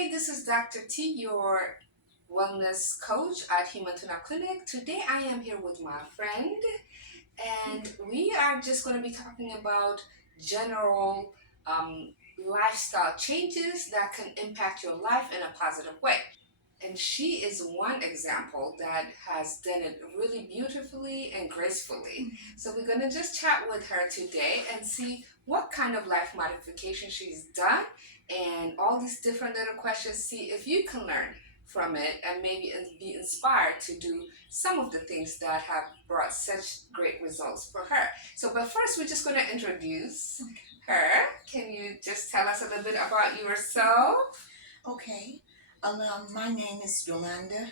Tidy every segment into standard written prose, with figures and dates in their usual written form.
Hi, this is Dr. T, your wellness coach at Human Tuna Clinic. Today I am here with my friend, and we are just going to be talking about general lifestyle changes that can impact your life in a positive way. And she is one example that has done it really beautifully and gracefully. So we're going to just chat with her today and see what kind of life modification she's done and all these different little questions. See if you can learn from it and maybe be inspired to do some of the things that have brought such great results for her. So, but first, we're just going to introduce her. Can you just tell us a little bit about yourself? Okay. My name is Yolanda.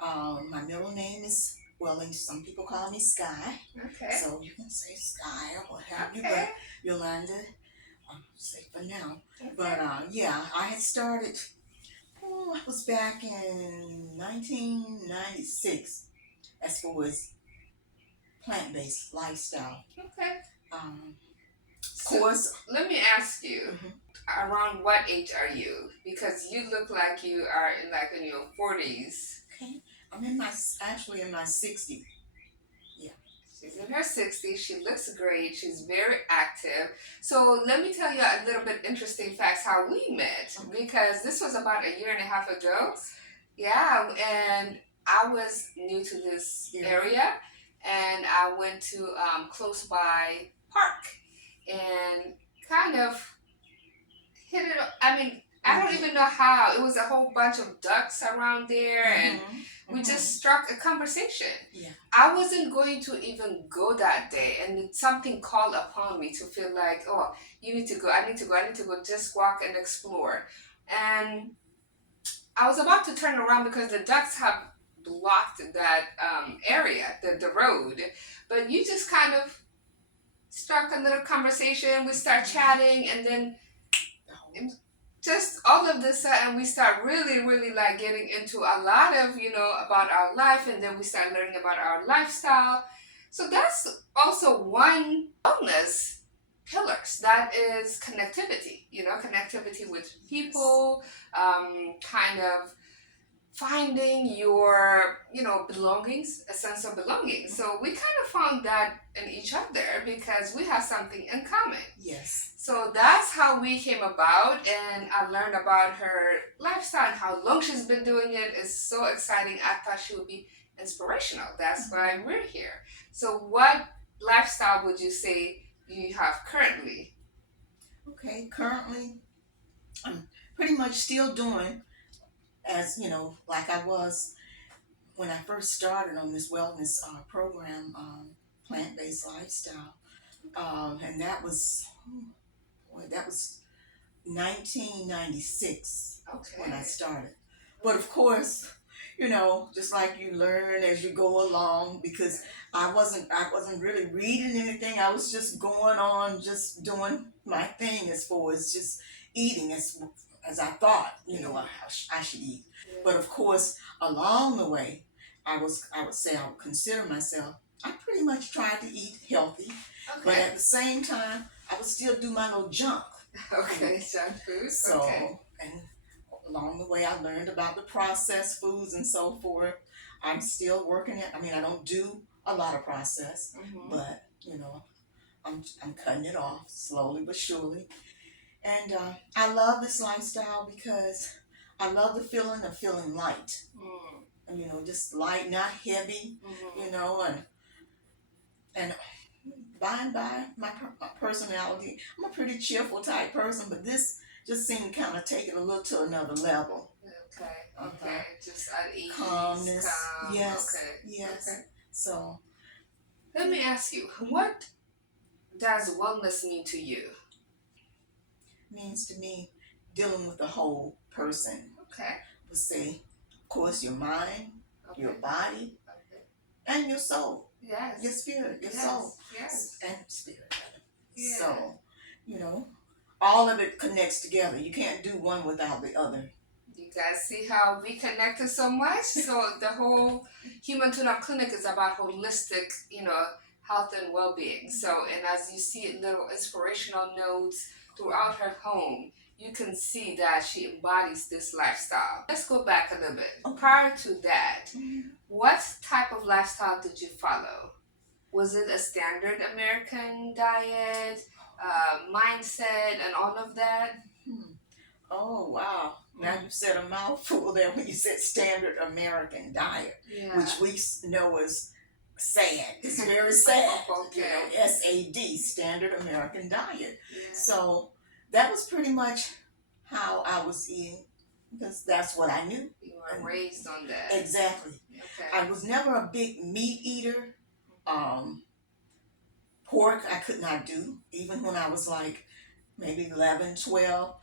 My middle name is, some people call me Sky. Okay. So you can say Sky or what have you, Okay. but Yolanda, say for now. Okay. But yeah, I had started, I was back in 1996 as far as plant-based lifestyle. Okay. Um, of So course, let me ask you, mhm. around what age are you? Because you look like you are in your 40s. Okay, actually in my 60s. Yeah. She's in her 60s. She looks great. She's very active. So let me tell you a little bit interesting facts how we met, because this was about a year and a half ago. Yeah, and I was new to this area, and I went to close by park and kind of hit it. I mean, I don't even know how. It was a whole bunch of ducks around there, and we just struck a conversation. Yeah. I wasn't going to even go that day, and something called upon me to feel like, oh, you need to go. I need to go. I need to go. Just walk and explore. And I was about to turn around because the ducks have blocked that area, the road. But you just kind of struck a little conversation. We start chatting, and then just all of this and we start really like getting into a lot of about our life, and then we start learning about our lifestyle. So that's also one wellness pillars, that is connectivity, connectivity with people, kind of finding your belongings, a sense of belonging. So we kind of found that in each other because we have something in common. Yes. So that's how we came about, and I learned about her lifestyle and how long she's been doing it is so exciting. I thought she would be inspirational. That's why we're here. So what lifestyle would you say you have currently? Okay, currently I'm pretty much still doing as like I was when I first started on this wellness program, plant-based lifestyle, and that was boy, that was 1996 when I Okay. started. But of course, just like you learn as you go along, because I wasn't really reading anything. I was just going on, just doing my thing as far as just eating as I thought, I should eat. But of course, along the way, I would say I would consider myself. I pretty much tried to eat healthy, but Okay. at the same time, I would still do my little junk. Okay, junk food. So, Okay. and along the way, I learned about the processed foods and so forth. I'm still working it. I mean, I don't do a lot of processed, but I'm cutting it off slowly but surely. And I love this lifestyle because I love the feeling of feeling light. And, just light, not heavy. And by and by, my personality, I'm a pretty cheerful type person, but this just seemed to kind of take it a little to another level. Okay. Just at ease. Calmness. Calm. Yes. Okay. Yes. Okay. So, Let me ask you, what does wellness mean to you? means to me dealing with the whole person. Okay. Would say, of course, your mind, your Okay. body, Okay. and your soul, Yes. your spirit, your Yes. soul, Yes. and spirit. Yeah. So, all of it connects together. You can't do one without the other. You guys see how we connected so much? So the whole Human Tune-Up Clinic is about holistic, health and well-being. So, and as you see little inspirational notes throughout her home, you can see that she embodies this lifestyle. Let's go back a little bit. Okay. Prior to that, Mhm. what type of lifestyle did you follow? Was it a standard American diet, mindset, and all of that? Hmm. Oh wow. Now you said a mouthful there when you said standard American diet, Yeah. which we know is sad. It's very sad. Okay. You know, SAD, standard American diet. Yeah. So that was pretty much how I was eating because that's what I knew. You were raised on that. Exactly. Okay. I was never a big meat eater. Pork I could not do, even when I was like maybe 11, 12.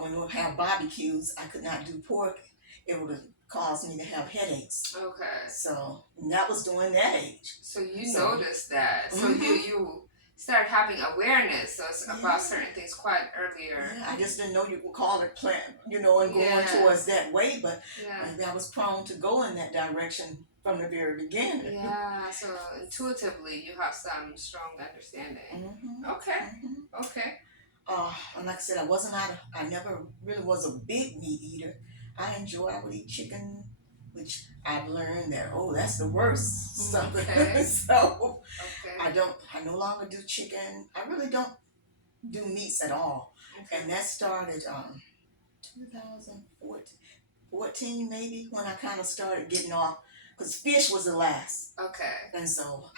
When we would have barbecues, I could not do pork. It would have caused me to have headaches. Okay. So and that was during that age. So you So- noticed that. So Mhm. you started having awareness about Yeah. certain things quite earlier. Yeah, I just didn't know you would call it plant, and going Yeah. towards that way, but Yeah. maybe I was prone to go in that direction from the very beginning. Yeah. So intuitively, you have some strong understanding. Mhm. Okay. Mhm. Okay. And like I said, I never really was a big meat eater. I would eat chicken, which I've learned that, oh, that's the worst stuff. Okay. So Okay. I no longer do chicken. I really don't do meats at all. Okay. And that started 2014 maybe when I kind of started getting off, because fish was the last. Okay. And so,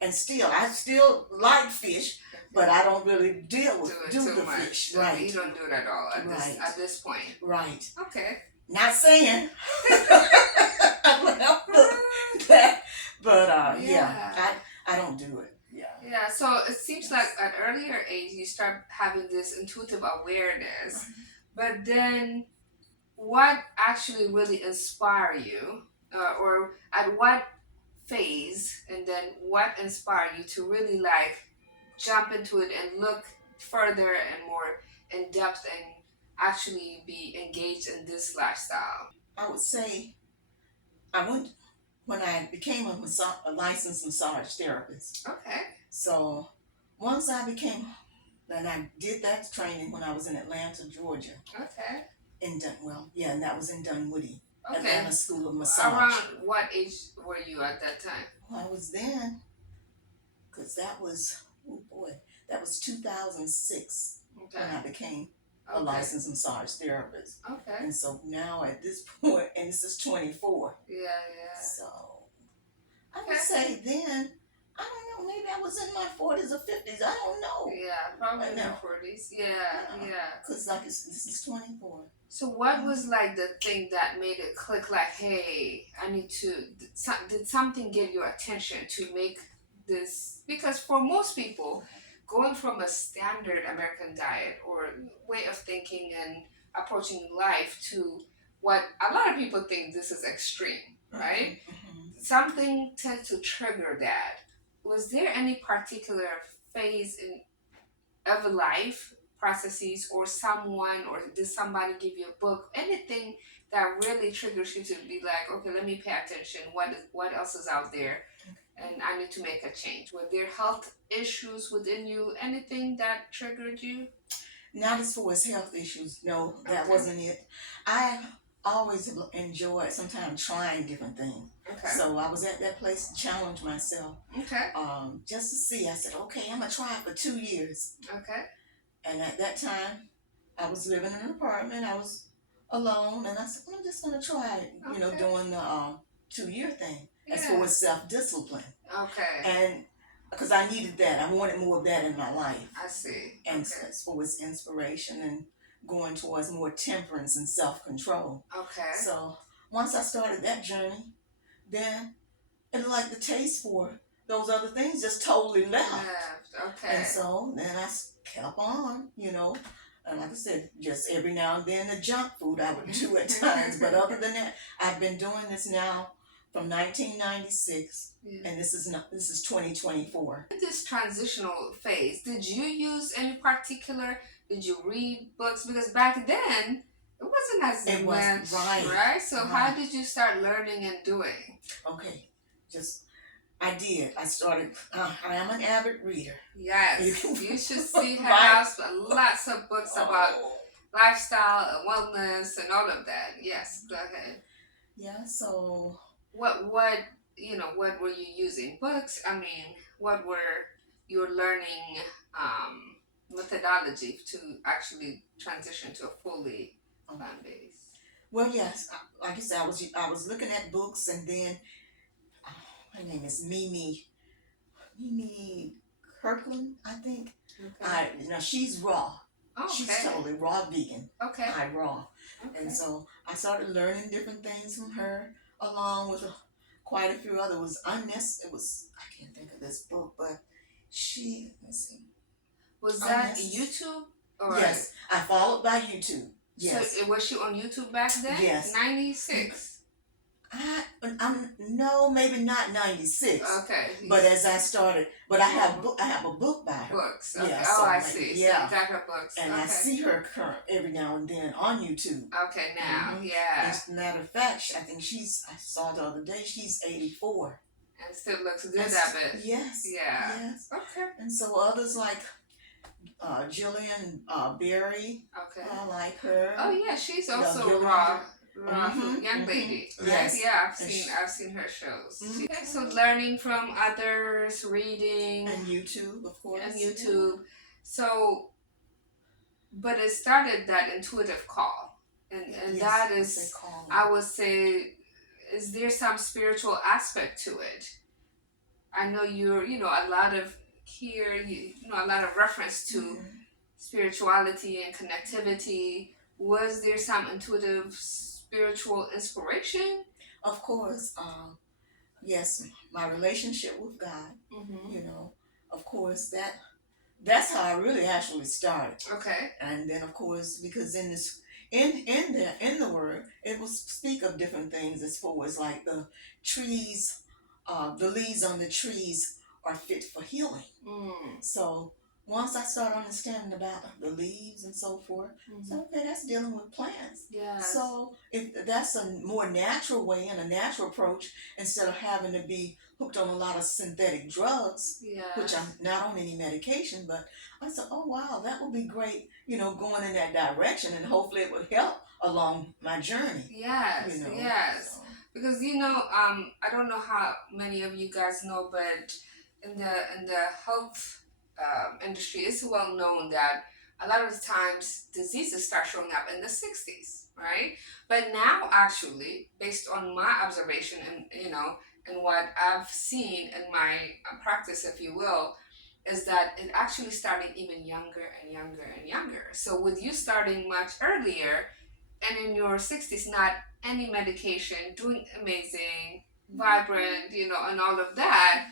I still like fish, but I don't really deal with Do the much. fish. Okay, Right. you don't do it at all at Right. this point. Right. Okay. Not saying that, but Yeah. I don't do it. Yeah. Yeah, so it seems like at earlier age you start having this intuitive awareness, but then what actually really inspire you, or at what phase, and then what inspired you to really like jump into it and look further and more in depth and actually be engaged in this lifestyle? I would say I went when I became a licensed massage therapist. Okay. So once I became, and I did that training when I was in Atlanta, Georgia, Okay. and that was in Dunwoody, Okay. Atlanta School of Massage. Around what age were you at that time? Well, I was then, because that was 2006 when Okay. I became a Okay. licensed massage therapist. Okay. And so now at this point, and this is 24, Yeah, yeah. so I would Okay. say then, I don't know, maybe I was in my 40s or 50s, I don't know. Yeah, probably in I your know. 40s. Yeah, Yeah. yeah. Because this is 24. So what was like the thing that made it click like, hey, I need to, did something get your attention to make this? Because for most people, going from a standard American diet or way of thinking and approaching life to what a lot of people think this is extreme, right? Mhm. Something tends to trigger that. Was there any particular phase of a life processes or someone, or did somebody give you a book, anything that really triggers you to be like, okay, let me pay attention, what else is out there, and I need to make a change? Were there health issues within you, anything that triggered you? Not as far as health issues, no, that Okay. wasn't it. I always enjoyed sometimes trying different things. Okay. So I was at that place to challenge myself, Okay. just to see. I said, okay, I'm gonna try it for 2 years. Okay. And at that time, I was living in an apartment. I was alone, and I said, I'm just gonna try it. Okay. Doing the 2-year thing as Yeah. far as self-discipline, Okay. and because I needed that, I wanted more of that in my life, I see. and Okay. as far as inspiration and going towards more temperance and self-control. Okay. So once I started that journey, then it like the taste for those other things just totally left. Left. Okay. And so then kept on, and like I said, just every now and then the junk food I would do at times. But other than that, I've been doing this now from 1996, Yeah. and this is 2024. In this transitional phase, did you use any particular? Did you read books? Because back then it wasn't as It much, was, right, right? So right. how did you start learning and doing? Okay, I did. I started. I am an avid reader. Yes, you should see her Right. house. Lots of books about Oh, lifestyle, wellness, and all of that. Yes, go ahead. Yeah, so What what were you using? Books? I mean, what were your learning um, methodology to actually transition to a fully um, plant based? well, yes, like I said, I was looking at books, and then her name is Mimi Kirkland, I think. Okay. She's raw. She's Okay. totally raw vegan, Okay. high raw, and Okay. so I started learning different things from her, along with quite a few other. It was I can't think of this book, but let's see, Was that unnecessary. YouTube or Yes, I followed by YouTube. so? Yes, Was she on YouTube back then? yes. 96. I'm no, maybe not 96, Okay. but as I started, but I have a book by her. Books. Okay. Yeah, Oh, so I like, see. So yeah, you got her books. and I Okay. see her current every now and then on YouTube. Okay. Now, Mhm. yeah, As a matter of fact, I think I saw the other day, she's 84. and still looks good. And I bet. yes, Yeah. yes. Okay. And so others like Jillian Berry, Okay. I like her. Oh yeah, she's also Gillian raw Mhm, young mhm. lady, right? Yes. Yeah, And I've seen her shows. Mhm. Okay, so learning from others, reading, And YouTube, of course. and YouTube. So, but it started that intuitive call, and Yes, that they is, call I would say, is there some spiritual aspect to it? I know you're, a lot of here, a lot of reference to Mhm. spirituality and connectivity. Was there some intuitive spiritual inspiration? Of course, yes, my relationship with God, Mm-hmm. of course that's how I really actually started. Okay. And then of course, because in the word, it will speak of different things as far as like the trees, the leaves on the trees are fit for healing. Mm. So once I started understanding about the leaves and so forth, Mm-hmm. so okay, that's dealing with plants. Yes. So if that's a more natural way and a natural approach, instead of having to be hooked on a lot of synthetic drugs, Yes. which I'm not on any medication, but I said, oh wow, that would be great, going in that direction, and hopefully it would help along my journey. Yes. Yes. So, Because I don't know how many of you guys know, but in the health industry, it's well known that a lot of the times diseases start showing up in the 60s, right? But now, actually, based on my observation and what I've seen in my practice, if you will, is that it actually starting even younger and younger and younger. So with you starting much earlier and in your 60s, not any medication, doing amazing, vibrant, and all of that,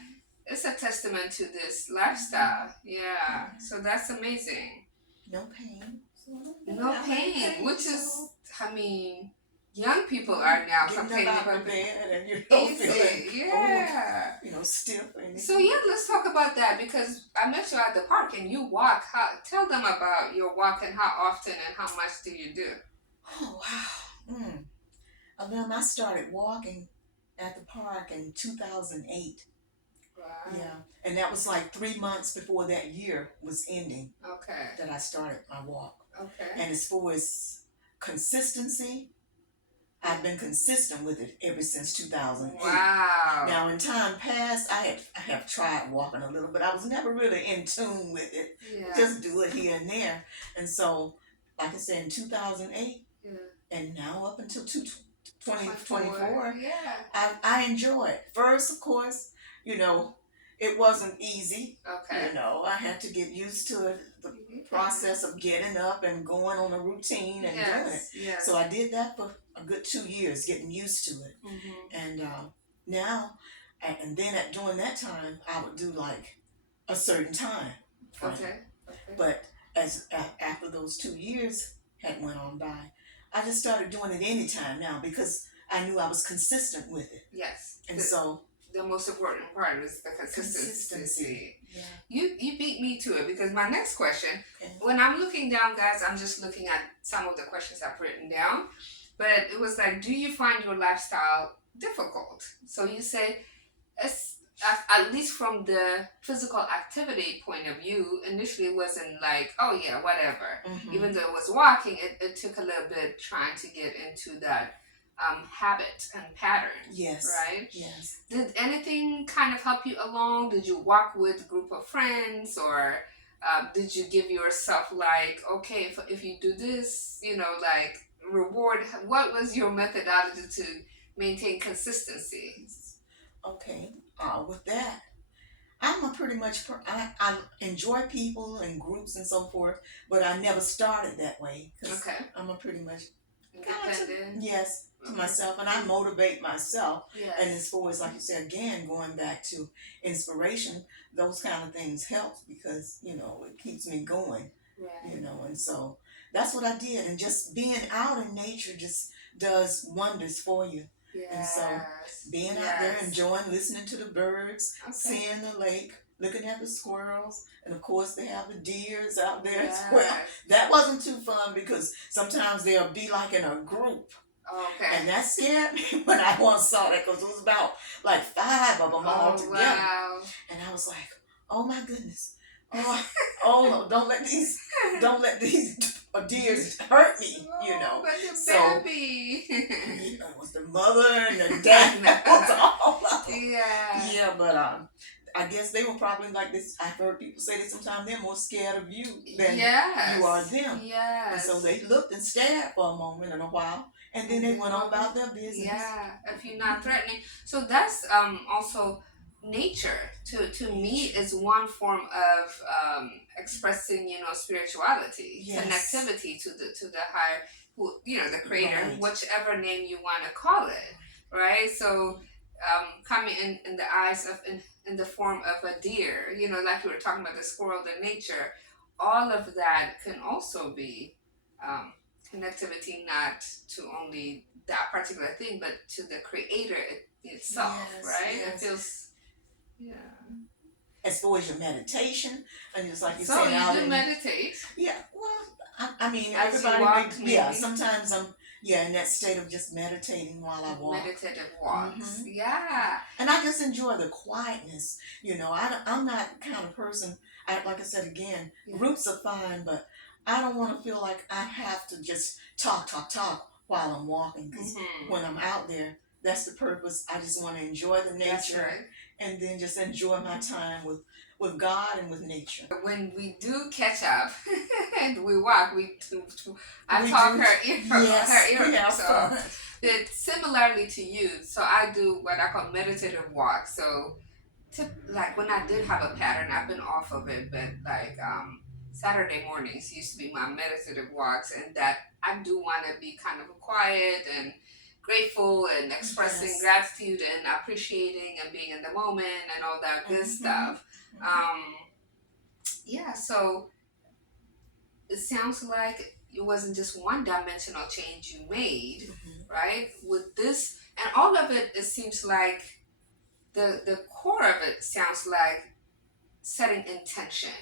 it's a testament to this lifestyle. Yeah. So that's amazing. no pain. So, No I'm pain, which so is, I mean, young people are now getting complaining up out about of bed and easy. feeling Yeah. stiff and So yeah, let's talk about that because I met you at the park and you walk. Tell them about your walk and how often and how much do you do? oh wow. I started walking at the park in 2008. Wow. Yeah, and that was like 3 months before that year was ending Okay. that I started my walk. Okay. And as far as consistency, I've been consistent with it ever since 2008. Wow. Now, in time past, I have tried walking a little, but I was never really in tune with it. Yeah. Just do it here and there. And so, like I said, in 2008, Yeah. and now up until 2024, 24. Yeah. I enjoy it. First, of course, it wasn't easy. Okay. I had to get used to it, the process of getting up and going on a routine and doing it. Yes. So I did that for a good 2 years, getting used to it. Mm-hmm. And now, and then during that time, I would do like a certain time frame. Okay. But after those 2 years had went on by, I just started doing it anytime now because I knew I was consistent with it. Yes. And so the most important part is the consistency. Yeah. You beat me to it because my next question, Okay. when I'm looking down, guys, I'm just looking at some of the questions I've written down. But it was like, do you find your lifestyle difficult? So you say, at least from the physical activity point of view, initially it wasn't like, oh yeah, whatever. Even though it was walking, it took a little bit trying to get into that habit and pattern. Yes. Right? Yes. Did anything kind of help you along? Did you walk with a group of friends, or did you give yourself like, okay, if you do this, like reward? What was your methodology to maintain consistency? Okay. With that, I'm a pretty much I enjoy people and groups and so forth, but I never started that way because Okay. I'm a pretty much Independent. yes to Okay. myself, and I motivate myself. Yes. And as far as like you said again, going back to inspiration, those kind of things help because it keeps me going. Right. And so that's what I did, and just being out in nature just does wonders for you. And so Yes. being out there, Yes. enjoying listening to the birds, Okay. seeing the lake, looking at the squirrels, and of course they have the deers out there as well. Yes. That wasn't too fun because sometimes they'll be like in a group, Okay. and that scared me when I once saw that because it was about like 5 of them all together, Wow. and I was like, oh my goodness, oh, don't let these deers hurt me, Oh, but the So baby. it was the mother and the dad. That was all of them. Yeah. Yeah, but I guess they were probably like this. I've heard people say that sometimes they're more scared of you than Yes. you are them. And Yes. so they looked and stared for a moment and a while, and then they went on about their business. Yeah, if you're not threatening. So that's also nature. To me is one form of expressing, spirituality, Yes. connectivity to the higher, the creator, Right. whichever name you want to call it, right? So coming in the eyes of in the form of a deer, like we were talking about the squirrel, the nature, all of that can also be connectivity, not to only that particular thing, but to the creator itself, Yes, right? yes. It feels, yeah. As far as your meditation, and just like you So said, you out do in meditate. yeah, well, I mean, As you everybody, walk, yeah. maybe? Sometimes I'm in that state of just meditating while I walk. Meditative walks. Mhm. Yeah. And I just enjoy the quietness. I'm not the kind of person. Like I said again, Yeah. groups are fine, but I don't want to feel like I have to just talk while I'm walking. Because Mhm. when I'm out there, that's the purpose. I just want to enjoy the That's nature, right. and then just enjoy my time with God and with nature. When we do catch up and we walk, I We talk do- her ear, Yes, her we ear. have So fun. it's similarly to you. So I do what I call meditative walks. So like when I did have a pattern, I've been off of it, but like Saturday mornings used to be my meditative walks, and that I do want to be kind of quiet and grateful and expressing Yes. gratitude and appreciating and being in the moment and all that good Mhm. stuff. Yeah, so it sounds like it wasn't just one dimensional change you made, Mhm. right? With this and all of it, it seems like the core of it sounds like setting intention.